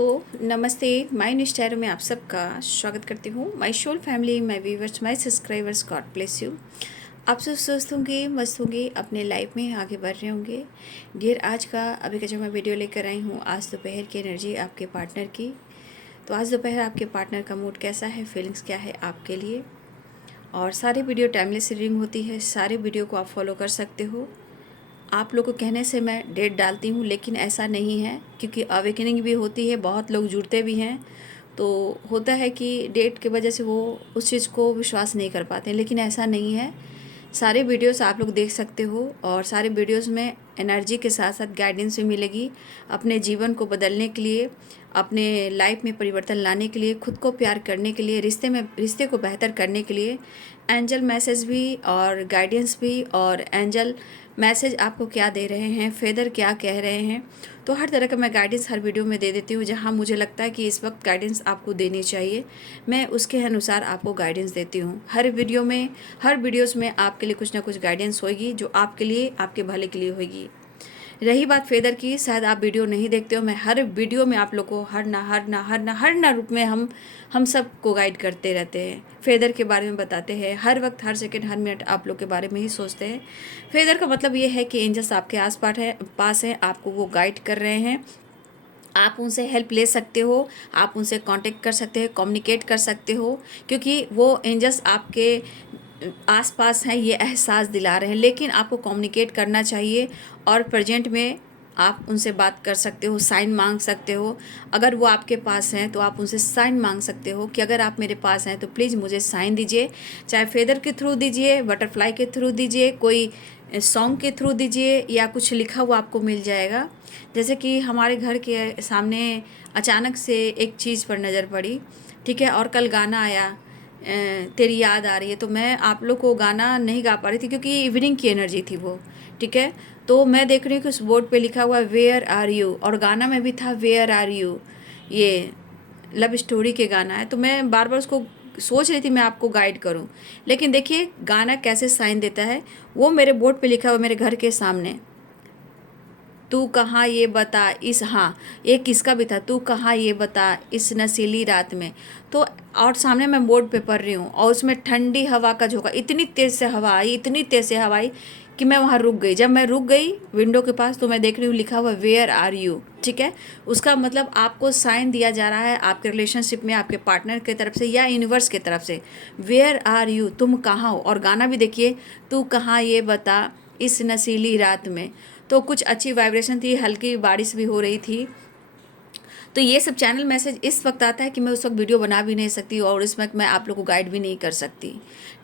दोस्तों नमस्ते। My new star में आप सबका स्वागत करती हूँ। My soul family, my viewers, my subscribers, God bless you. आप सब स्वस्थ होंगे, मस्त होंगे, अपने लाइफ में आगे बढ़ रहे होंगे। डियर, आज का अभी का जो मैं वीडियो लेकर आई हूँ, आज दोपहर की एनर्जी आपके पार्टनर की। तो आज दोपहर आपके पार्टनर का मूड कैसा है, फीलिंग्स क्या है आपके लिए। और सारे वीडियो टाइमलेस रीडिंग होती है, सारे वीडियो को आप फॉलो कर सकते हो। आप लोग को कहने से मैं डेट डालती हूँ, लेकिन ऐसा नहीं है, क्योंकि अवेकनिंग भी होती है, बहुत लोग जुड़ते भी हैं। तो होता है कि डेट की वजह से वो उस चीज़ को विश्वास नहीं कर पाते हैं, लेकिन ऐसा नहीं है। सारे वीडियोस आप लोग देख सकते हो, और सारे वीडियोस में एनर्जी के साथ साथ गाइडेंस भी मिलेगी अपने जीवन को बदलने के लिए, अपने लाइफ में परिवर्तन लाने के लिए, खुद को प्यार करने के लिए, रिश्ते को बेहतर करने के लिए। एंजल मैसेज भी और गाइडेंस भी, और एंजल मैसेज आपको क्या दे रहे हैं, फेदर क्या कह रहे हैं। तो हर तरह का मैं गाइडेंस हर वीडियो में दे देती हूँ। जहाँ मुझे लगता है कि इस वक्त गाइडेंस आपको देनी चाहिए, मैं उसके अनुसार आपको गाइडेंस देती हूँ। हर वीडियो में, हर वीडियोस में आपके लिए कुछ ना कुछ गाइडेंस होगी, जो आपके लिए, आपके भले के लिए होगी। रही बात फेदर की, शायद आप वीडियो नहीं देखते हो। मैं हर वीडियो में आप लोग को हर ना रूप में हम सब को गाइड करते रहते हैं, फेदर के बारे में बताते हैं। हर वक्त, हर सेकंड, हर मिनट आप लोग के बारे में ही सोचते हैं। फेदर का मतलब ये है कि एंजल्स आपके पास हैं, आपको वो गाइड कर रहे हैं। आप उनसे हेल्प ले सकते हो, आप उनसे कांटेक्ट कर सकते हैं, कम्युनिकेट कर सकते हो, क्योंकि वो एंजल्स आपके आसपास हैं, ये एहसास दिला रहे हैं। लेकिन आपको कम्युनिकेट करना चाहिए, और प्रेजेंट में आप उनसे बात कर सकते हो, साइन मांग सकते हो। अगर वो आपके पास हैं तो आप उनसे साइन मांग सकते हो कि अगर आप मेरे पास हैं तो प्लीज़ मुझे साइन दीजिए। चाहे फेदर के थ्रू दीजिए, बटरफ्लाई के थ्रू दीजिए, कोई सॉन्ग के थ्रू दीजिए, या कुछ लिखा हुआ आपको मिल जाएगा। जैसे कि हमारे घर के सामने अचानक से एक चीज़ पर नज़र पड़ी, ठीक है, और कल गाना आया, तेरी याद आ रही है। तो मैं आप लोग को गाना नहीं गा पा रही थी, क्योंकि इवनिंग की एनर्जी थी वो, ठीक है। तो मैं देख रही हूँ कि उस बोर्ड पे लिखा हुआ वेयर आर यू, और गाना में भी था वेयर आर यू। ये लव स्टोरी के गाना है। तो मैं बार बार उसको सोच रही थी मैं आपको गाइड करूं, लेकिन देखिए गाना कैसे साइन देता है। वो मेरे बोर्ड पे लिखा हुआ मेरे घर के सामने, तू कहाँ ये बता इस, हाँ, एक किसका भी था, तू कहाँ ये बता इस नशीली रात में। तो और सामने मैं बोर्ड पे पढ़ रही हूँ, और उसमें ठंडी हवा का झोंका, इतनी तेज़ से हवा आई, इतनी तेज़ से हवा आई कि मैं वहाँ रुक गई। जब मैं रुक गई विंडो के पास, तो मैं देख रही हूँ लिखा हुआ वेयर आर यू, ठीक है। उसका मतलब आपको साइन दिया जा रहा है आपके रिलेशनशिप में, आपके पार्टनर की तरफ से या यूनिवर्स की तरफ से, वेयर आर यू, तुम कहाँ हो। और गाना भी देखिए, तू कहाँ ये बता इस नशीली रात में। तो कुछ अच्छी वाइब्रेशन थी, हल्की बारिश भी हो रही थी। तो ये सब चैनल मैसेज इस वक्त आता है कि मैं उस वक्त वीडियो बना भी नहीं सकती, और इस वक्त मैं आप लोग को गाइड भी नहीं कर सकती,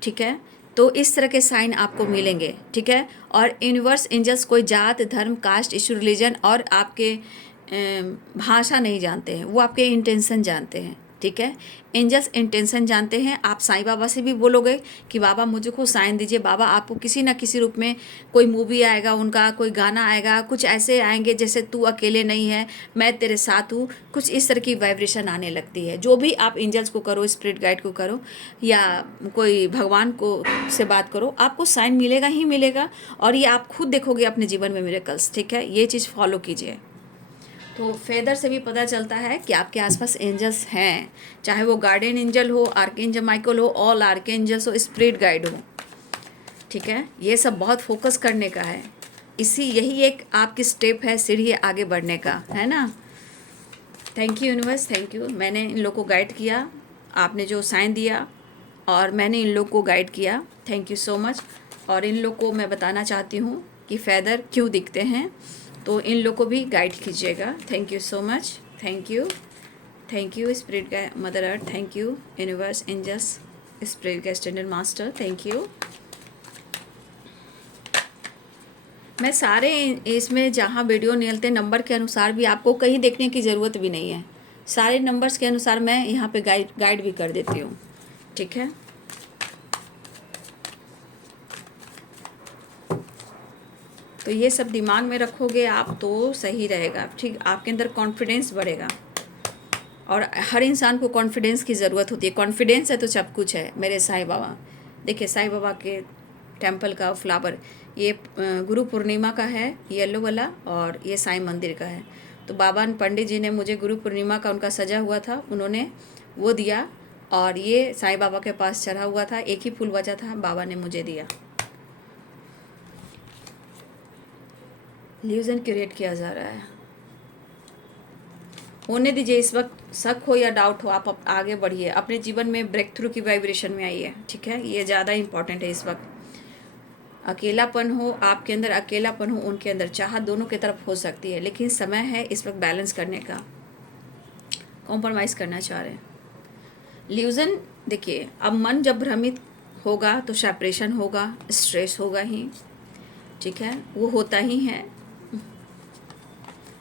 ठीक है। तो इस तरह के साइन आपको मिलेंगे, ठीक है। और यूनिवर्स एंजल्स कोई जात, धर्म, कास्ट, इशू, रिलीजन और आपके भाषा नहीं जानते हैं, वो आपके इंटेंशन जानते हैं, ठीक है। एंजल्स इंटेंशन जानते हैं। आप साईं बाबा से भी बोलोगे कि बाबा मुझे को साइन दीजिए, बाबा आपको किसी ना किसी रूप में कोई मूवी आएगा, उनका कोई गाना आएगा, कुछ ऐसे आएंगे जैसे तू अकेले नहीं है, मैं तेरे साथ हूँ, कुछ इस तरह की वाइब्रेशन आने लगती है। जो भी आप एंजल्स को करो, स्पिरिट गाइड को करो, या कोई भगवान को से बात करो, आपको साइन मिलेगा ही मिलेगा। और ये आप खुद देखोगे अपने जीवन में मिरेकल्स, ठीक है। ये चीज़ फॉलो कीजिए। तो फेदर से भी पता चलता है कि आपके आसपास एंजल्स हैं, चाहे वो गार्डियन एंजल हो, आर्कएंजल माइकल हो, ऑल आर्कएंजल्स हो, स्पिरिट गाइड हो, ठीक है। ये सब बहुत फोकस करने का है, यही एक आपकी स्टेप है, सीढ़ी है आगे बढ़ने का, है ना। Thank you universe, thank you. मैंने इन लोग को गाइड किया, आपने जो साइन दिया, और मैंने इन लोग को गाइड किया, थैंक यू सो मच। और इन लोग को मैं बताना चाहती हूँ कि फेदर क्यों दिखते हैं, तो इन लोग को भी गाइड कीजिएगा। Thank you so much, thank you spirit का mother earth, thank you universe, angels, spirit का स्टैंडर्ड मास्टर, थैंक यू। मैं सारे इसमें जहाँ वीडियो निकलते नंबर के अनुसार भी आपको कहीं देखने की ज़रूरत भी नहीं है, सारे नंबर्स के अनुसार मैं यहाँ पे गाइड भी कर देती हूँ, ठीक है। तो ये सब दिमाग में रखोगे आप तो सही रहेगा, ठीक। आपके अंदर कॉन्फिडेंस बढ़ेगा, और हर इंसान को कॉन्फिडेंस की ज़रूरत होती है। कॉन्फिडेंस है तो सब कुछ है। मेरे साईं बाबा, देखिए साईं बाबा के टेम्पल का फ्लावर, ये गुरु पूर्णिमा का है येलो वाला, और ये साईं मंदिर का है। तो बाबा पंडित जी ने मुझे गुरु पूर्णिमा का उनका सजा हुआ था, उन्होंने वो दिया और ये साईं बाबा के पास चढ़ा हुआ था, एक ही फूल बचा था, बाबा ने मुझे दिया। इल्यूजन क्रिएट किया जा रहा है, होने दीजिए। इस वक्त शक हो या डाउट हो, आप आगे बढ़िए, अपने जीवन में ब्रेक थ्रू की वाइब्रेशन में आइए, ठीक है। ये ज़्यादा इंपॉर्टेंट है इस वक्त। अकेलापन हो आपके अंदर, अकेलापन हो उनके अंदर, चाहत दोनों की तरफ हो सकती है, लेकिन समय है इस वक्त बैलेंस करने का। कॉम्प्रोमाइज़ करना चाह रहे हैं। इल्यूजन देखिए, अब मन जब भ्रमित होगा तो सेपरेशन होगा, स्ट्रेस होगा ही, ठीक है, वो होता ही है।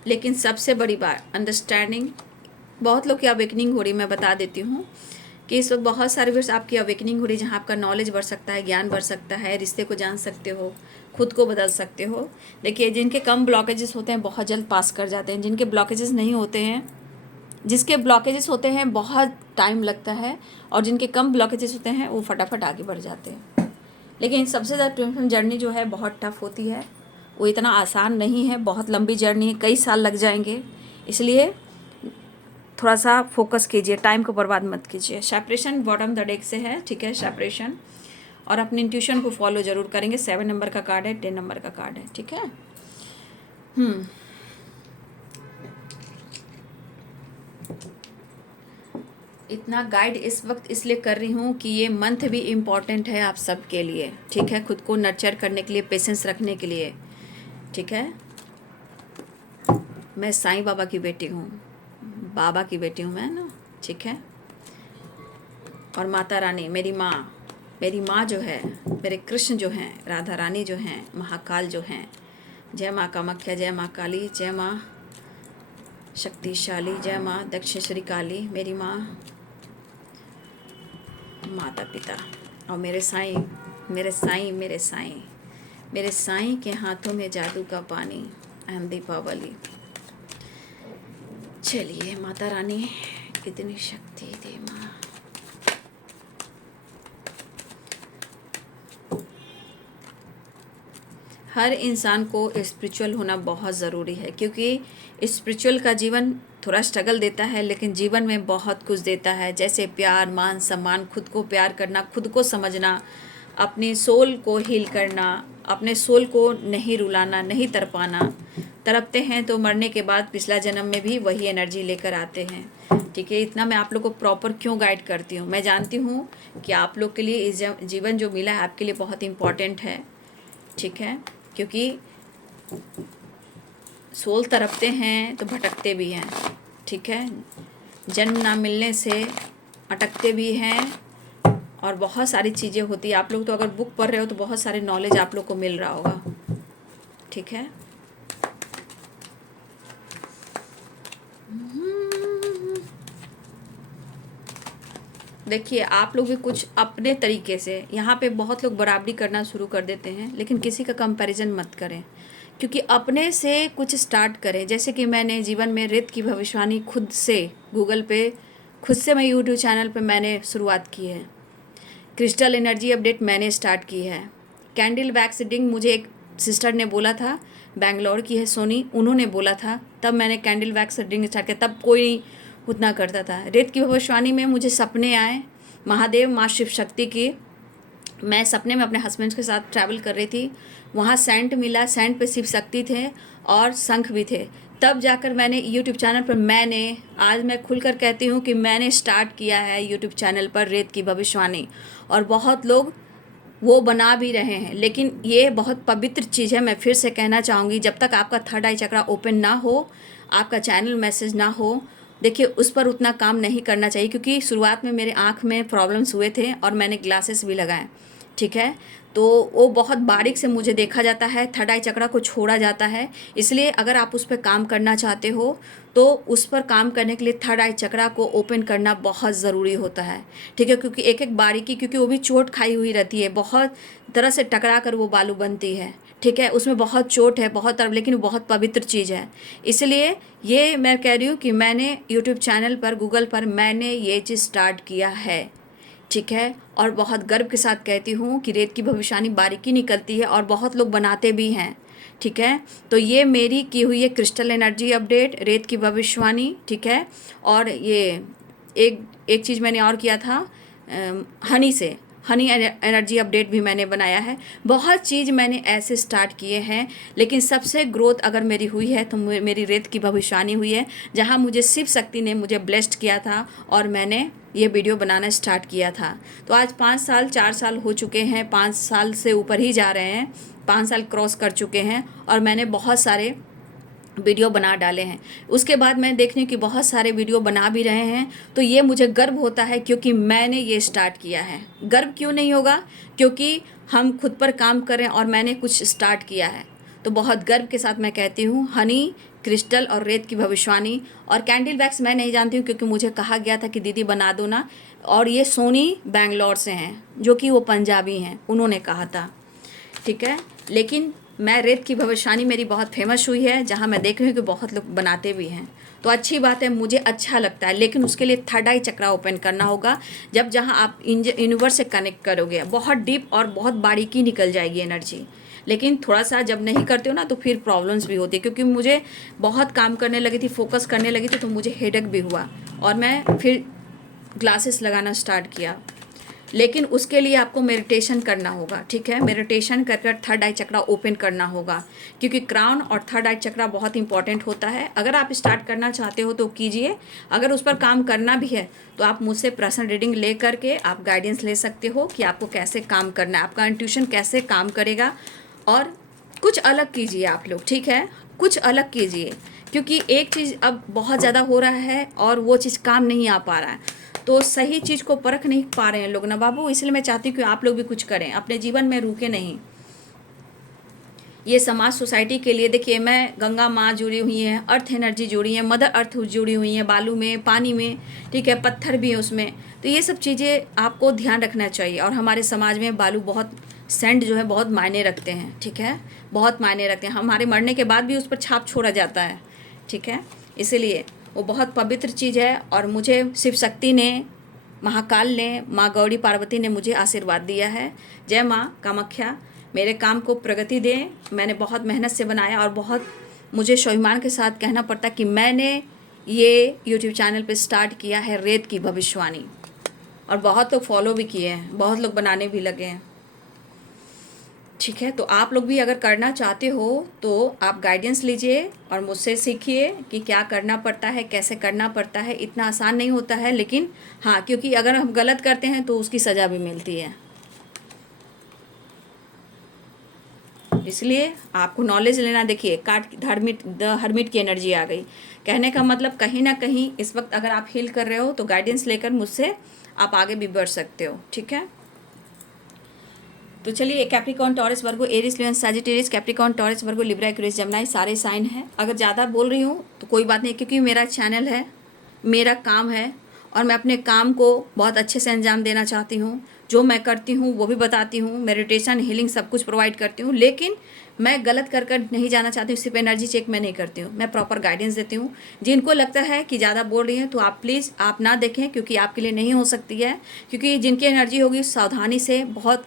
लेकिन सबसे बड़ी बात अंडरस्टैंडिंग, बहुत लोग की अवेकनिंग हो रही, मैं बता देती हूँ कि इस वक्त बहुत सारे वर्ष आपकी अवेकनिंग हो रही, जहाँ आपका नॉलेज बढ़ सकता है, ज्ञान बढ़ सकता है, रिश्ते को जान सकते हो, खुद को बदल सकते हो। देखिए, जिनके कम ब्लॉकेजेस होते हैं बहुत जल्द पास कर जाते हैं, जिनके ब्लॉकेजेस नहीं होते हैं, जिसके ब्लॉकेजेस होते हैं बहुत टाइम लगता है, और जिनके कम ब्लॉकेजेस होते हैं वो फटाफट आगे बढ़ जाते हैं। लेकिन सबसे ज़्यादा ट्रांसफॉर्मेशन जर्नी जो है बहुत टफ होती है, वो इतना आसान नहीं है, बहुत लंबी जर्नी है, कई साल लग जाएंगे। इसलिए थोड़ा सा फोकस कीजिए, टाइम को बर्बाद मत कीजिए। सेपरेशन बॉटम द डेक से है, ठीक है, सेपरेशन, और अपने इंट्यूशन को फॉलो जरूर करेंगे। 7 नंबर का कार्ड है, 10 नंबर का कार्ड है, ठीक है। इतना गाइड इस वक्त इसलिए कर रही हूँ कि ये मंथ भी इम्पॉर्टेंट है आप सबके लिए, ठीक है, खुद को नर्चर करने के लिए, पेशेंस रखने के लिए, ठीक है। मैं साईं बाबा की बेटी हूँ, बाबा की बेटी हूँ मैं ना, ठीक है। और माता रानी मेरी माँ जो है, मेरे कृष्ण जो हैं, राधा रानी जो हैं, महाकाल जो हैं, जय माँ कामाख्या, जय माँ काली, जय माँ शक्तिशाली, जय माँ दक्षिणेश्वरी काली, मेरी माँ, माता पिता, और मेरे साईं, मेरे साईं, मेरे साईं, मेरे साईं के हाथों में जादू का पानी। अहम दीपावली। चलिए माता रानी इतनी शक्ति दे माँ। हर इंसान को स्पिरिचुअल होना बहुत ज़रूरी है, क्योंकि स्पिरिचुअल का जीवन थोड़ा स्ट्रगल देता है, लेकिन जीवन में बहुत कुछ देता है, जैसे प्यार, मान सम्मान, खुद को प्यार करना, खुद को समझना, अपनी सोल को हील करना, अपने सोल को नहीं रुलाना, नहीं तड़पाना। तड़पते हैं तो मरने के बाद पिछला जन्म में भी वही एनर्जी लेकर आते हैं, ठीक है। इतना मैं आप लोग को प्रॉपर क्यों गाइड करती हूँ, मैं जानती हूँ कि आप लोग के लिए इस जीवन जो मिला है आपके लिए बहुत इम्पॉर्टेंट है, ठीक है, क्योंकि सोल तड़पते हैं तो भटकते भी हैं, ठीक है, जन्म ना मिलने से अटकते भी हैं, और बहुत सारी चीज़ें होती है। आप लोग तो अगर बुक पढ़ रहे हो तो बहुत सारे नॉलेज आप लोग को मिल रहा होगा, ठीक है। देखिए, आप लोग भी कुछ अपने तरीके से, यहाँ पे बहुत लोग बराबरी करना शुरू कर देते हैं, लेकिन किसी का कंपैरिजन मत करें, क्योंकि अपने से कुछ स्टार्ट करें। जैसे कि मैंने जीवन में रेत की भविष्यवाणी खुद से गूगल पे, खुद से मैं यूट्यूब चैनल पे मैंने शुरुआत की है। क्रिस्टल एनर्जी अपडेट मैंने स्टार्ट की है। कैंडल वैक्स रीडिंग मुझे एक सिस्टर ने बोला था, बेंगलोर की है सोनी, उन्होंने बोला था, तब मैंने कैंडल वैक्स रीडिंग स्टार्ट किया। तब कोई उतना करता था। रेत की भविष्यवाणी में मुझे सपने आए महादेव, माँ शिव शक्ति की। मैं सपने में अपने हस्बैंड के साथ ट्रैवल कर रही थी, वहाँ सेंट मिला, सेंट पे शिव शक्ति थे और शंख भी थे। तब जाकर मैंने यूट्यूब चैनल पर, आज मैं खुलकर कहती हूँ कि मैंने स्टार्ट किया है यूट्यूब चैनल पर रेत की भविष्यवाणी, और बहुत लोग वो बना भी रहे हैं। लेकिन ये बहुत पवित्र चीज़ है, मैं फिर से कहना चाहूँगी, जब तक आपका थर्ड आई चक्रा ओपन ना हो, आपका चैनल मैसेज ना हो, देखिए उस पर उतना काम नहीं करना चाहिए। क्योंकि शुरुआत में मेरे आँख में प्रॉब्लम्स हुए थे और मैंने ग्लासेस भी लगाए, ठीक है, तो वो बहुत बारीक से मुझे देखा जाता है, थर्ड आई चक्रा को छोड़ा जाता है। इसलिए अगर आप उस पर काम करना चाहते हो तो उस पर काम करने के लिए थर्ड आई चक्रा को ओपन करना बहुत ज़रूरी होता है, ठीक है, क्योंकि एक एक बारीकी, क्योंकि वो भी चोट खाई हुई रहती है, बहुत तरह से टकरा कर वो बालू बनती है, ठीक है, उसमें बहुत चोट है, बहुत तरफ, लेकिन वो बहुत पवित्र चीज़ है। इसलिए ये मैं कह रही हूँ कि मैंने यूट्यूब चैनल पर, गूगल पर मैंने ये चीज़ स्टार्ट किया है, ठीक है, और बहुत गर्व के साथ कहती हूँ कि रेत की भविष्यवाणी बारीकी निकलती है और बहुत लोग बनाते भी हैं, ठीक है। तो ये मेरी की हुई है क्रिस्टल एनर्जी अपडेट, रेत की भविष्यवाणी, ठीक है। और ये एक एक चीज़ मैंने और किया था, हनी से हनी एनर्जी अपडेट भी मैंने बनाया है। बहुत चीज़ मैंने ऐसे स्टार्ट किए हैं, लेकिन सबसे ग्रोथ अगर मेरी हुई है तो मेरी रेत की भविष्यवाणी हुई है, जहाँ मुझे शिव शक्ति ने मुझे ब्लेस्ड किया था और मैंने ये वीडियो बनाना स्टार्ट किया था। तो आज 5 साल 4 साल हो चुके हैं, 5 साल से ऊपर ही जा रहे हैं, 5 साल क्रॉस कर चुके हैं और मैंने बहुत सारे वीडियो बना डाले हैं। उसके बाद मैं देख रही हूँ कि बहुत सारे वीडियो बना भी रहे हैं, तो ये मुझे गर्व होता है क्योंकि मैंने ये स्टार्ट किया है। गर्व क्यों नहीं होगा? क्योंकि हम खुद पर काम करें और मैंने कुछ स्टार्ट किया है, तो बहुत गर्व के साथ मैं कहती हूँ हनी, क्रिस्टल और रेत की भविष्यवाणी। और कैंडल वैक्स मैं नहीं जानती हूँ क्योंकि मुझे कहा गया था कि दीदी बना दो ना, और ये सोनी बेंगलोर से हैं, जो कि वो पंजाबी हैं, उन्होंने कहा था, ठीक है। लेकिन मैं रेत की भविष्यवाणी मेरी बहुत फेमस हुई है, जहाँ मैं देख रही हूँ कि बहुत लोग बनाते भी हैं, तो अच्छी बात है, मुझे अच्छा लगता है। लेकिन उसके लिए थर्ड आई चक्रा ओपन करना होगा, जब जहाँ आप यूनिवर्स से कनेक्ट करोगे बहुत डीप और बहुत बारीकी निकल जाएगी एनर्जी। लेकिन थोड़ा सा जब नहीं करते हो ना तो फिर प्रॉब्लम्स भी होती है, क्योंकि मुझे बहुत काम करने लगी थी, फोकस करने लगी थी, तो मुझे हेडेक भी हुआ और मैं फिर ग्लासेस लगाना स्टार्ट किया। लेकिन उसके लिए आपको मेडिटेशन करना होगा, ठीक है। मेडिटेशन कर कर थर्ड आई चक्रा ओपन करना होगा, क्योंकि क्राउन और थर्ड आई चक्रा बहुत इंपॉर्टेंट होता है। अगर आप स्टार्ट करना चाहते हो तो कीजिए, अगर उस पर काम करना भी है तो आप मुझसे पर्सनल रीडिंग ले करके आप गाइडेंस ले सकते हो कि आपको कैसे काम करना है, आपका इंट्यूशन कैसे काम करेगा। और कुछ अलग कीजिए आप लोग, ठीक है, कुछ अलग कीजिए, क्योंकि एक चीज़ अब बहुत ज़्यादा हो रहा है और वो चीज़ काम नहीं आ पा रहा है, तो सही चीज़ को परख नहीं पा रहे हैं लोग ना बाबू। इसलिए मैं चाहती हूँ कि आप लोग भी कुछ करें, अपने जीवन में रुके नहीं। ये समाज सोसाइटी के लिए देखिए, मैं गंगा माँ जुड़ी हुई हैं, अर्थ एनर्जी जुड़ी है, मदर अर्थ जुड़ी हुई हैं, बालू में, पानी में, ठीक है, पत्थर भी है उसमें। तो ये सब चीज़ें आपको ध्यान रखना चाहिए। और हमारे समाज में बालू बहुत, सैंड जो है बहुत मायने रखते हैं, ठीक है, बहुत मायने रखते हैं। हमारे मरने के बाद भी उस पर छाप छोड़ा जाता है, ठीक है। इसीलिए वो बहुत पवित्र चीज़ है। और मुझे शिव शक्ति ने, महाकाल ने, माँ गौरी पार्वती ने मुझे आशीर्वाद दिया है। जय माँ कामाख्या, मेरे काम को प्रगति दें। मैंने बहुत मेहनत से बनाया और बहुत मुझे स्वाभिमान के साथ कहना पड़ता कि मैंने ये यूट्यूब चैनल पे स्टार्ट किया है रेत की भविष्यवाणी, और बहुत लोग फॉलो भी किए हैं, बहुत लोग बनाने भी लगे हैं, ठीक है। तो आप लोग भी अगर करना चाहते हो तो आप गाइडेंस लीजिए और मुझसे सीखिए कि क्या करना पड़ता है, कैसे करना पड़ता है। इतना आसान नहीं होता है, लेकिन हाँ, क्योंकि अगर हम गलत करते हैं तो उसकी सज़ा भी मिलती है। इसलिए आपको नॉलेज लेना। देखिए, द हर्मिट की एनर्जी आ गई, कहने का मतलब कहीं ना कहीं इस वक्त अगर आप हील कर रहे हो तो गाइडेंस लेकर मुझसे आप आगे भी बढ़ सकते हो, ठीक है। तो चलिए, कैप्रिकॉर्न, टॉरस, वर्गो, एरिस, लियन, सैजिटेरियस, कैप्रिकॉर्न, टॉरस, वर्गो, लिब्रा, एक्वेरियस, जमनाई, सारे साइन हैं। अगर ज़्यादा बोल रही हूँ तो कोई बात नहीं, क्योंकि मेरा चैनल है, मेरा काम है और मैं अपने काम को बहुत अच्छे से अंजाम देना चाहती हूँ। जो मैं करती हूँ वो भी बताती हूँ, मेडिटेशन, हीलिंग सब कुछ प्रोवाइड करती हूँ। लेकिन मैं गलत कर कर नहीं जाना चाहती हूँ, सिर्फ एनर्जी चेक मैं नहीं करती हूँ, मैं प्रॉपर गाइडेंस देती हूँ। जिनको लगता है कि ज़्यादा बोल रही हैं तो आप प्लीज़ आप ना देखें, क्योंकि आपके लिए नहीं हो सकती है। क्योंकि जिनकी एनर्जी होगी सावधानी से, बहुत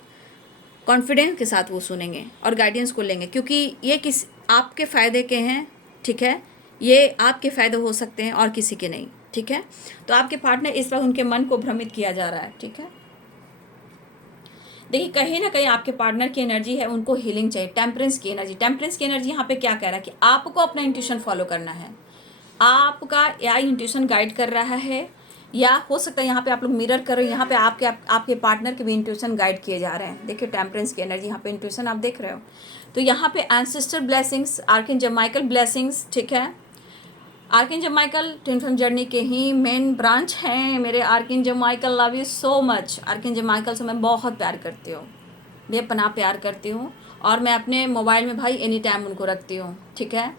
कॉन्फिडेंस के साथ वो सुनेंगे और गाइडेंस को लेंगे, क्योंकि ये किस आपके फ़ायदे के हैं, ठीक है। ये आपके फ़ायदे हो सकते हैं और किसी के नहीं, ठीक है। तो आपके पार्टनर इस वक्त, उनके मन को भ्रमित किया जा रहा है, ठीक है। देखिए, कहीं ना कहीं आपके पार्टनर की एनर्जी है, उनको हीलिंग चाहिए। टेम्परेंस की एनर्जी, टेम्परेंस की एनर्जी यहाँ पे क्या कह रहा है कि आपको अपना इंट्यूशन फॉलो करना है। आपका या इंट्यूशन गाइड कर रहा है, या हो सकता है यहाँ पे आप लोग मिरर कर रहे हो, यहाँ पे आपके पार्टनर के भी इंट्यूशन गाइड किए जा रहे हैं। देखिए, टेम्परेंस की एनर्जी, यहाँ पे इंट्यूशन आप देख रहे हो। तो यहाँ पे ancestor blessings, archangel Michael blessings, ठीक है। Archangel Michael twin flame journey के ही मेन ब्रांच हैं मेरे। Archangel Michael, love you so much. Archangel Michael से मैं बहुत प्यार करती हूँ, बेपनाह प्यार करती हूँ। और मैं अपने मोबाइल में भाई एनी टाइम उनको रखती हूँ, ठीक है।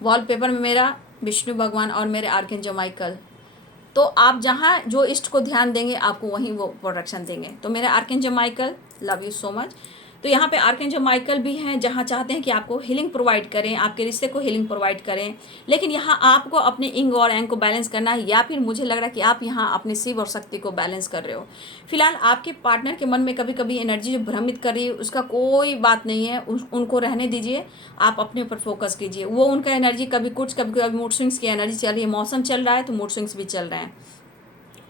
वॉलपेपर में मेरा विष्णु भगवान और मेरे आर्कएंजल माइकल। तो आप जहाँ जो इष्ट को ध्यान देंगे आपको वहीं वो प्रोडक्शन देंगे। तो मेरे archangel Michael, love you so much. तो यहाँ पे आर्कएंजल माइकल भी हैं, जहाँ चाहते हैं कि आपको हीलिंग प्रोवाइड करें, आपके रिश्ते को हीलिंग प्रोवाइड करें। लेकिन यहाँ आपको अपने इंग और एंग को बैलेंस करना है, या फिर मुझे लग रहा है कि आप यहाँ अपने शिव और शक्ति को बैलेंस कर रहे हो। फिलहाल आपके पार्टनर के मन में कभी कभी एनर्जी जो भ्रमित कर रही है, उसका कोई बात नहीं है, उनको रहने दीजिए। आप अपने ऊपर फोकस कीजिए। वो उनका एनर्जी कभी कुछ, कभी कभी मूड स्विंग्स की एनर्जी चल रही है। मौसम चल रहा है तो मूड स्विंग्स भी चल रहे हैं,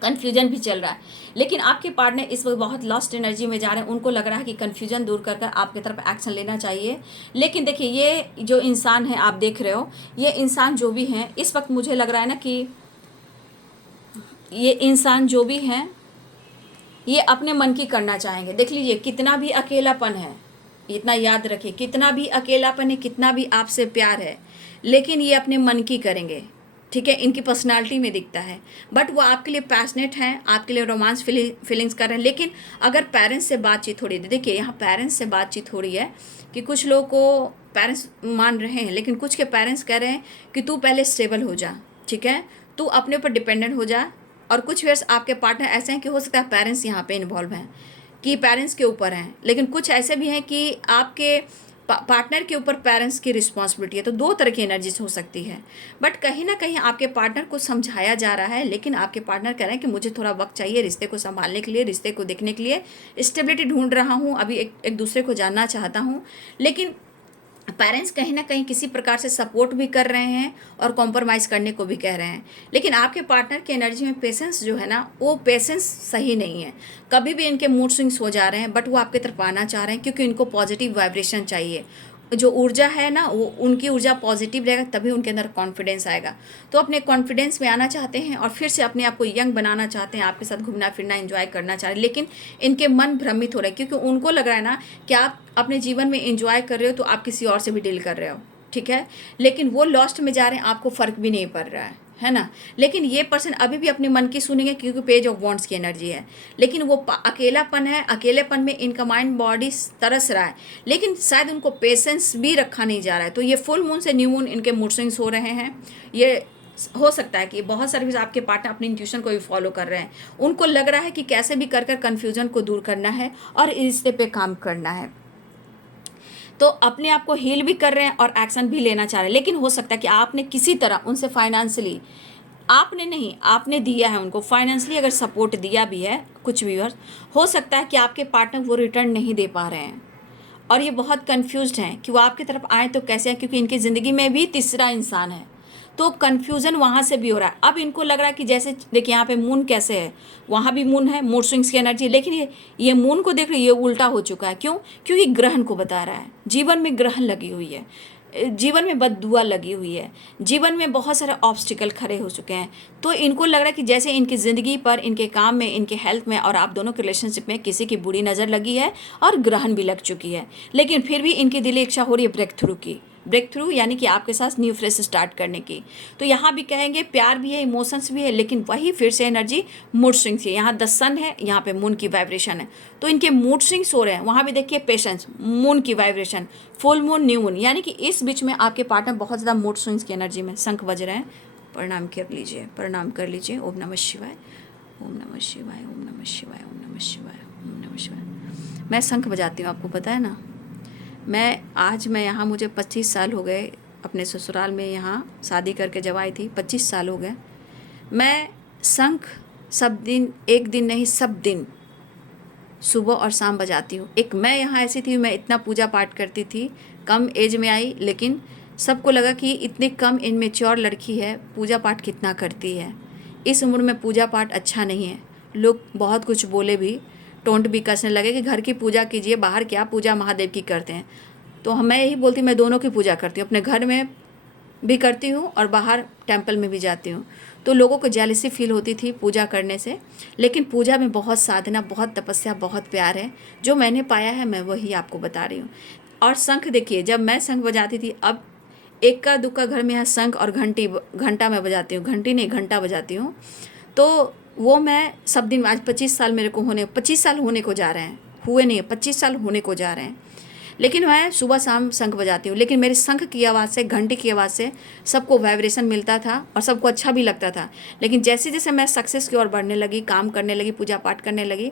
कन्फ्यूजन भी चल रहा है। लेकिन आपके पार्टनर इस वक्त बहुत लॉस्ट एनर्जी में जा रहे हैं। उनको लग रहा है कि कन्फ्यूजन दूर कर आपकी तरफ एक्शन लेना चाहिए। लेकिन देखिए, ये जो इंसान है आप देख रहे हो, ये इंसान जो भी हैं इस वक्त मुझे लग रहा है ना कि ये इंसान जो भी हैं ये अपने मन की करना चाहेंगे। देख लीजिए कितना भी अकेलापन है, इतना याद रखिए, कितना भी अकेलापन है, कितना भी आपसे प्यार है, लेकिन ये अपने मन की करेंगे। ठीक है, इनकी पर्सनालिटी में दिखता है। बट वो आपके लिए पैशनेट हैं, आपके लिए रोमांस फीलिंग्स कर रहे हैं। लेकिन अगर पेरेंट्स से बातचीत हो रही है, देखिए यहाँ पेरेंट्स से बातचीत हो रही है कि कुछ लोगों को पेरेंट्स मान रहे हैं, लेकिन कुछ के पेरेंट्स कह रहे हैं कि तू पहले स्टेबल हो जा, ठीक है, तू अपने ऊपर डिपेंडेंट हो जा। और कुछ वेयर्स आपके पार्टनर ऐसे हैं कि हो सकता है पेरेंट्स यहाँ पे इन्वॉल्व हैं, कि पेरेंट्स के ऊपर हैं। लेकिन कुछ ऐसे भी हैं कि आपके पार्टनर के ऊपर पेरेंट्स की रिस्पॉन्सिबिलिटी है। तो दो तरह की एनर्जीज हो सकती है। बट कहीं ना कहीं आपके पार्टनर को समझाया जा रहा है, लेकिन आपके पार्टनर कह रहे हैं कि मुझे थोड़ा वक्त चाहिए रिश्ते को संभालने के लिए, रिश्ते को देखने के लिए, स्टेबिलिटी ढूंढ रहा हूँ, अभी एक दूसरे को जानना चाहता हूँ। लेकिन पेरेंट्स कहीं ना कहीं किसी प्रकार से सपोर्ट भी कर रहे हैं और कॉम्प्रोमाइज़ करने को भी कह रहे हैं। लेकिन आपके पार्टनर की एनर्जी में पेशेंस जो है ना, वो पेशेंस सही नहीं है। कभी भी इनके मूड स्विंग्स हो जा रहे हैं, बट वो आपकी तरफ आना चाह रहे हैं क्योंकि इनको पॉजिटिव वाइब्रेशन चाहिए। जो ऊर्जा है ना, वो उनकी ऊर्जा पॉजिटिव रहेगा, तभी उनके अंदर कॉन्फिडेंस आएगा। तो अपने कॉन्फिडेंस में आना चाहते हैं और फिर से अपने आप को यंग बनाना चाहते हैं, आपके साथ घूमना फिरना एंजॉय करना चाह रहे हैं। लेकिन इनके मन भ्रमित हो रहे हैं क्योंकि उनको लग रहा है ना कि आप अपने जीवन में एंजॉय कर रहे हो तो आप किसी और से भी डील कर रहे हो, ठीक है। लेकिन वो लॉस्ट में जा रहे हैं, आपको फ़र्क भी नहीं पड़ रहा है ना। लेकिन ये पर्सन अभी भी अपने मन की सुनेंगे क्योंकि पेज ऑफ वॉन्ड्स की एनर्जी है। लेकिन वो अकेलापन है, अकेलेपन में इनका माइंड बॉडी तरस रहा है, लेकिन शायद उनको पेशेंस भी रखा नहीं जा रहा है। तो ये फुल मून से न्यू मून इनके मूड स्विंग्स हो रहे हैं। ये हो सकता है कि बहुत सारे आपके पार्टनर अपनी इंट्यूशन को भी फॉलो कर रहे हैं। उनको लग रहा है कि कैसे भी कर कन्फ्यूजन को दूर करना है और इस रिश्ते पे काम करना है। तो अपने आप को हील भी कर रहे हैं और एक्शन भी लेना चाह रहे हैं। लेकिन हो सकता है कि आपने किसी तरह उनसे फाइनेंशियली, आपने नहीं, आपने दिया है उनको फाइनेंशियली अगर सपोर्ट दिया भी है, कुछ व्यूअर्स हो सकता है कि आपके पार्टनर वो रिटर्न नहीं दे पा रहे हैं और ये बहुत कंफ्यूज्ड हैं कि वो आपकी तरफ आए तो कैसे हैं, क्योंकि इनकी ज़िंदगी में भी तीसरा इंसान है। तो कन्फ्यूज़न वहाँ से भी हो रहा है। अब इनको लग रहा है कि जैसे देखिए यहाँ पे मून कैसे है, वहाँ भी मून है, मूड स्विंग्स की एनर्जी। लेकिन ये मून को देख रहे, ये उल्टा हो चुका है। क्यों? क्योंकि ग्रहण को बता रहा है, जीवन में ग्रहण लगी हुई है, जीवन में बददुआ लगी हुई है, जीवन में बहुत सारे ऑब्स्टिकल खड़े हो चुके हैं। तो इनको लग रहा है कि जैसे इनकी ज़िंदगी पर, इनके काम में, इनके हेल्थ में और आप दोनों के रिलेशनशिप में किसी की बुरी नज़र लगी है और ग्रहण भी लग चुकी है। लेकिन फिर भी इनकी दिली इच्छा हो रही है ब्रेक थ्रू की, ब्रेक थ्रू यानी कि आपके साथ न्यू फ्रेश स्टार्ट करने की। तो यहाँ भी कहेंगे प्यार भी है, इमोशंस भी है, लेकिन वही फिर से एनर्जी मूड स्विंग्स है। यहाँ द सन है, यहाँ पे मून की वाइब्रेशन है, तो इनके मूड स्विंग्स हो रहे हैं। वहाँ भी देखिए पेशेंस, मून की vibration, full moon, new moon, यानी कि इस बीच में आपके पार्टनर बहुत ज़्यादा मूड स्विंग्स की एनर्जी में। शंख बज रहे हैं, प्रणाम कर लीजिए, प्रणाम कर लीजिए। ओम नमः शिवाय, ओम नमः शिवाय, ओम नमः शिवाय, ओम नमः शिवाय, ओम नमः शिवाय। मैं शंख बजाती हूँ, आपको पता है ना। मैं यहाँ, मुझे 25 साल हो गए अपने ससुराल में, यहाँ शादी करके जब आई थी 25 साल हो गए। मैं शंख सब दिन, एक दिन नहीं सब दिन, सुबह और शाम बजाती हूँ। एक मैं यहाँ ऐसी थी, मैं इतना पूजा पाठ करती थी, कम एज में आई, लेकिन सबको लगा कि इतनी कम इनमेच्योर लड़की है, पूजा पाठ कितना करती है। इस उम्र में पूजा पाठ अच्छा नहीं है। लोग बहुत कुछ बोले भी, टोंट भी कसने लगे कि घर की पूजा कीजिए, बाहर क्या पूजा महादेव की करते हैं। तो मैं यही बोलती, मैं दोनों की पूजा करती हूँ, अपने घर में भी करती हूँ और बाहर टेंपल में भी जाती हूँ। तो लोगों को जेलसी फील होती थी पूजा करने से, लेकिन पूजा में बहुत साधना, बहुत तपस्या, बहुत प्यार है। जो मैंने पाया है मैं वही आपको बता रही हूँ। और शंख देखिए, जब मैं शंख बजाती थी, अब इक्का दुक्का घर में है शंख और घंटा मैं बजाती हूँ, घंटी नहीं घंटा बजाती हूँ। तो वो मैं सब दिन, आज 25 साल मेरे को होने, 25 साल होने को जा रहे हैं, हुए नहीं, 25 साल होने को जा रहे हैं। लेकिन मैं सुबह शाम शंख बजाती हूँ। लेकिन मेरे शंख की आवाज़ से, घंटी की आवाज़ से सबको वाइब्रेशन मिलता था और सबको अच्छा भी लगता था। लेकिन जैसे जैसे मैं सक्सेस की ओर बढ़ने लगी, काम करने लगी, पूजा पाठ करने लगी,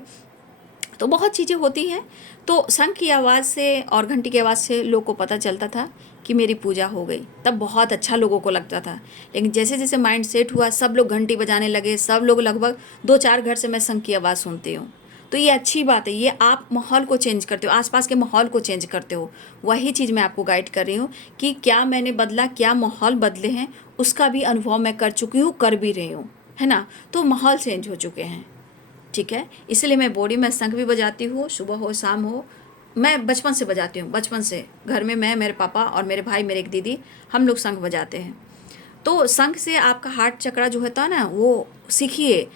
तो बहुत चीज़ें होती हैं। तो शंख की आवाज़ से और घंटी की आवाज़ से लोग को पता चलता था कि मेरी पूजा हो गई। तब बहुत अच्छा लोगों को लगता था। लेकिन जैसे जैसे माइंड सेट हुआ, सब लोग घंटी बजाने लगे, सब लोग लगभग 2-4 घर से मैं शंख की आवाज़ सुनती हूँ। तो ये अच्छी बात है, ये आप माहौल को चेंज करते हो, आसपास के माहौल को चेंज करते हो। वही चीज़ मैं आपको गाइड कर रही हूँ कि क्या मैंने बदला, क्या माहौल बदले हैं, उसका भी अनुभव मैं कर चुकी हूँ, कर भी रही हूँ, है ना। तो माहौल चेंज हो चुके हैं, ठीक है। इसलिए मैं बॉडी में शंख भी बजाती हूँ, सुबह हो शाम हो। मैं बचपन से बजाती हूँ, बचपन से घर में मैं, मेरे पापा और मेरे भाई, मेरे एक दीदी, हम लोग शंख बजाते हैं। तो शंख से आपका हार्ट चक्रा जो होता है ना, वो सीखिए,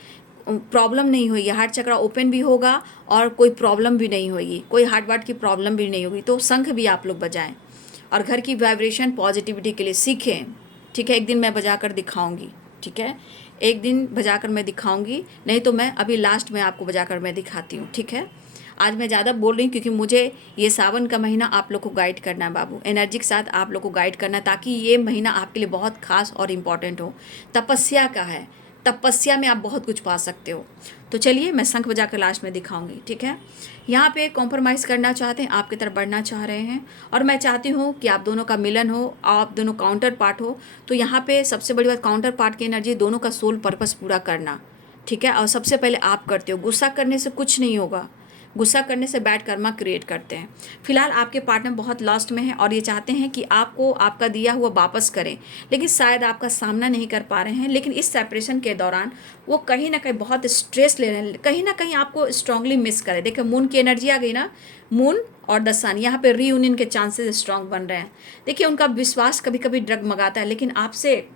प्रॉब्लम नहीं होगी, हार्ट चक्रा ओपन भी होगा और कोई प्रॉब्लम भी नहीं होगी, कोई हार्ट वार्ट की प्रॉब्लम भी नहीं होगी। तो शंख भी आप लोग बजाएं और घर की वाइब्रेशन पॉजिटिविटी के लिए सीखें, ठीक है। एक दिन मैं बजा कर दिखाऊंगी, ठीक है, एक दिन बजा कर मैं दिखाऊंगी, नहीं तो मैं अभी लास्ट में आपको बजा कर मैं दिखाती हूँ, ठीक है। आज मैं ज़्यादा बोल रही हूँ क्योंकि मुझे ये सावन का महीना आप लोग को गाइड करना है बाबू, एनर्जी के साथ आप लोग को गाइड करना है, ताकि ये महीना आपके लिए बहुत खास और इम्पॉर्टेंट हो। तपस्या का है, तपस्या में आप बहुत कुछ पा सकते हो। तो चलिए मैं शंख बजा कर लास्ट में दिखाऊंगी, ठीक है। यहाँ पे कॉम्प्रोमाइज़ करना चाहते हैं, आपकी तरफ बढ़ना चाह रहे हैं और मैं चाहती हूँ कि आप दोनों का मिलन हो, आप दोनों काउंटर पार्ट हो। तो यहाँ पे सबसे बड़ी बात, काउंटर पार्ट की एनर्जी, दोनों का सोल पर्पस पूरा करना, ठीक है। और सबसे पहले आप करते हो, गुस्सा करने से कुछ नहीं होगा, गुस्सा करने से बैड कर्मा क्रिएट करते हैं। फिलहाल आपके पार्टनर बहुत लॉस्ट में है और ये चाहते हैं कि आपको आपका दिया हुआ वापस करें, लेकिन शायद आपका सामना नहीं कर पा रहे हैं। लेकिन इस सेपरेशन के दौरान वो कहीं ना कहीं बहुत स्ट्रेस ले रहे हैं, कहीं ना कहीं आपको स्ट्रांगली मिस करें। देखिए मून की एनर्जी आ गई ना, मून और द सन, यहाँ पे रीयूनियन के चांसेस स्ट्रांग बन रहे हैं। देखिए उनका विश्वास कभी कभी डगमगाता है, लेकिन आपसे,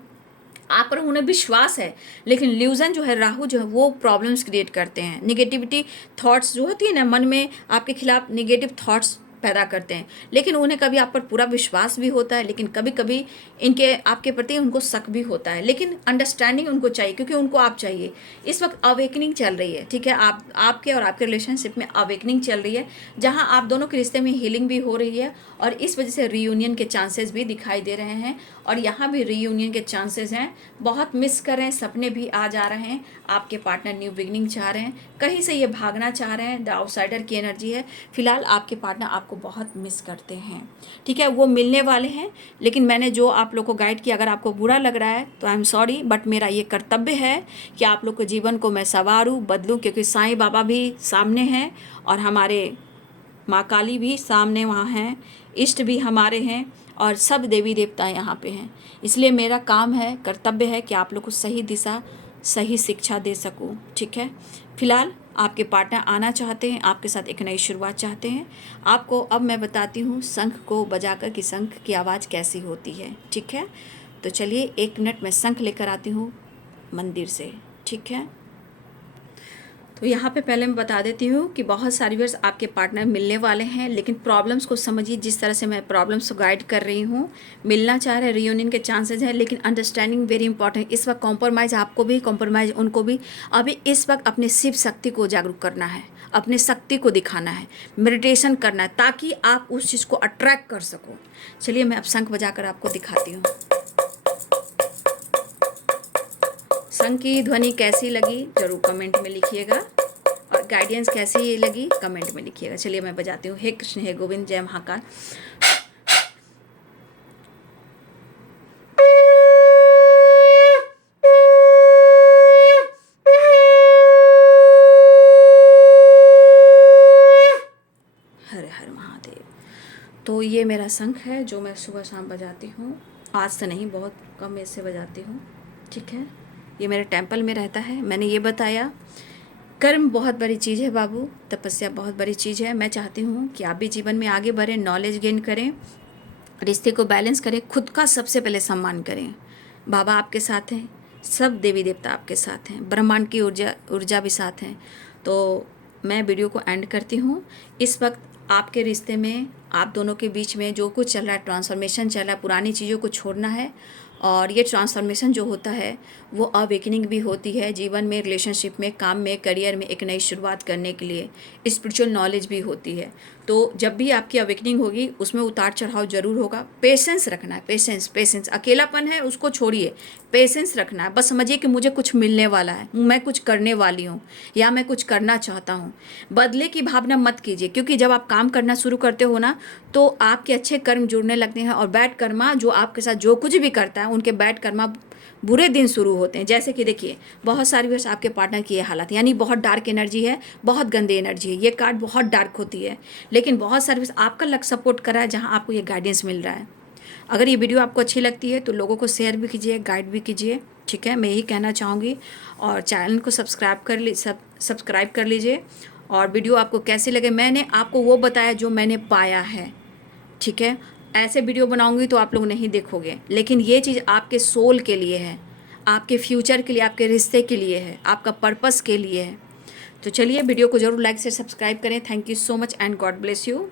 आप पर उन्हें विश्वास है, लेकिन ल्यूजन जो है, राहु जो है, वो प्रॉब्लम्स क्रिएट करते हैं। निगेटिविटी थॉट्स जो होती है ना, मन में आपके खिलाफ निगेटिव थॉट्स पैदा करते हैं। लेकिन उन्हें कभी आप पर पूरा विश्वास भी होता है, लेकिन कभी कभी इनके आपके प्रति उनको शक भी होता है। लेकिन अंडरस्टैंडिंग उनको चाहिए, क्योंकि उनको आप चाहिए। इस वक्त अवेकनिंग चल रही है, ठीक है। आपके और आपके रिलेशनशिप में अवेकनिंग चल रही है, जहां आप दोनों के रिश्ते में हीलिंग भी हो रही है और इस वजह से रीयूनियन के चांसेस भी दिखाई दे रहे हैं। और यहाँ भी रीयूनियन के चांसेस हैं, बहुत मिस कर रहे हैं, सपने भी आ जा रहे हैं। आपके पार्टनर न्यू बिगनिंग चाह रहे हैं, कहीं से ये भागना चाह रहे हैं, द आउटसाइडर की एनर्जी है। फिलहाल आपके पार्टनर आपको बहुत मिस करते हैं, ठीक है। वो मिलने वाले हैं, लेकिन मैंने जो आप लोग को गाइड किया, अगर आपको बुरा लग रहा है तो आई एम सॉरी, बट मेरा ये कर्तव्य है कि आप लोग के जीवन को मैं संवारूं, बदलूं, क्योंकि साईं बाबा भी सामने हैं और हमारे माँ काली भी सामने वहाँ हैं, इष्ट भी हमारे हैं और सब देवी देवता यहाँ पे हैं। इसलिए मेरा काम है, कर्तव्य है कि आप लोग को सही दिशा, सही शिक्षा दे सकूँ, ठीक है। फिलहाल आपके पार्टनर आना चाहते हैं, आपके साथ एक नई शुरुआत चाहते हैं। आपको अब मैं बताती हूँ शंख को बजाकर कि शंख की आवाज़ कैसी होती है, ठीक है। तो चलिए 1 मिनट में शंख लेकर आती हूँ मंदिर से, ठीक है। तो यहाँ पे पहले मैं बता देती हूँ कि बहुत सारी वर्ष आपके पार्टनर मिलने वाले हैं, लेकिन प्रॉब्लम्स को समझिए। जिस तरह से मैं प्रॉब्लम्स को गाइड कर रही हूँ, मिलना चाह रहे हैं, रियूनियन के चांसेस हैं, लेकिन अंडरस्टैंडिंग वेरी इंपॉर्टेंट। इस वक्त कॉम्प्रोमाइज़ आपको भी, कॉम्प्रोमाइज़ उनको भी। अभी इस वक्त अपने शिव शक्ति को जागरूक करना है, अपनी शक्ति को दिखाना है, मेडिटेशन करना है, ताकि आप उस चीज़ को अट्रैक्ट कर सको। चलिए मैं अब शंख बजाकर आपको दिखाती हूँ। शंख की ध्वनि कैसी लगी जरूर कमेंट में लिखिएगा, और गाइडेंस कैसी लगी कमेंट में लिखिएगा। चलिए मैं बजाती हूँ। हे कृष्ण, हे गोविंद, जय महाकाल। हर हर महादेव। तो ये मेरा शंख है जो मैं सुबह शाम बजाती हूँ। आज से नहीं, बहुत कम ऐसे बजाती हूँ, ठीक है। ये मेरे टेम्पल में रहता है। मैंने ये बताया, कर्म बहुत बड़ी चीज़ है बाबू, तपस्या बहुत बड़ी चीज़ है। मैं चाहती हूँ कि आप भी जीवन में आगे बढ़ें, नॉलेज गेन करें, रिश्ते को बैलेंस करें, खुद का सबसे पहले सम्मान करें। बाबा आपके साथ हैं, सब देवी देवता आपके साथ हैं, ब्रह्मांड की ऊर्जा भी साथ हैं। तो मैं वीडियो को एंड करती हूँ। इस वक्त आपके रिश्ते में, आप दोनों के बीच में जो कुछ चल रहा है, ट्रांसफॉर्मेशन चल रहा है, पुरानी चीज़ों को छोड़ना है। और ये ट्रांसफॉर्मेशन जो होता है वो अवेकनिंग भी होती है जीवन में, रिलेशनशिप में, काम में, करियर में एक नई शुरुआत करने के लिए। स्पिरिचुअल नॉलेज भी होती है। तो जब भी आपकी अवेकनिंग होगी उसमें उतार चढ़ाव जरूर होगा। पेशेंस रखना है, पेशेंस पेशेंस। अकेलापन है उसको छोड़िए, पेशेंस रखना है। बस समझिए कि मुझे कुछ मिलने वाला है, मैं कुछ करने वाली हूँ या मैं कुछ करना चाहता हूँ। बदले की भावना मत कीजिए, क्योंकि जब आप काम करना शुरू करते हो ना तो आपके अच्छे कर्म जुड़ने लगते हैं और बैड कर्मा जो आपके साथ जो कुछ भी करता है उनके बैड कर्मा बुरे दिन शुरू होते हैं। जैसे कि देखिए बहुत सारी वर्ष आपके पार्टनर की ये हालत, यानी बहुत डार्क एनर्जी है, बहुत गंदी एनर्जी है। ये कार्ड बहुत डार्क होती है, लेकिन बहुत सारी वर्ष आपका लक सपोर्ट कर रहा है जहाँ आपको ये गाइडेंस मिल रहा है। अगर ये वीडियो आपको अच्छी लगती है तो लोगों को शेयर भी कीजिए, गाइड भी कीजिए, ठीक है, मैं यही कहना चाहूँगी। और चैनल को सब्सक्राइब कर लीजिए। और वीडियो आपको कैसे लगे, मैंने आपको वो बताया जो मैंने पाया है, ठीक है। ऐसे वीडियो बनाऊंगी तो आप लोग नहीं देखोगे, लेकिन ये चीज़ आपके सोल के लिए है, आपके फ्यूचर के लिए, आपके रिश्ते के लिए है, आपका पर्पस के लिए है। तो चलिए वीडियो को जरूर लाइक से सब्सक्राइब करें। Thank you so much and God bless you.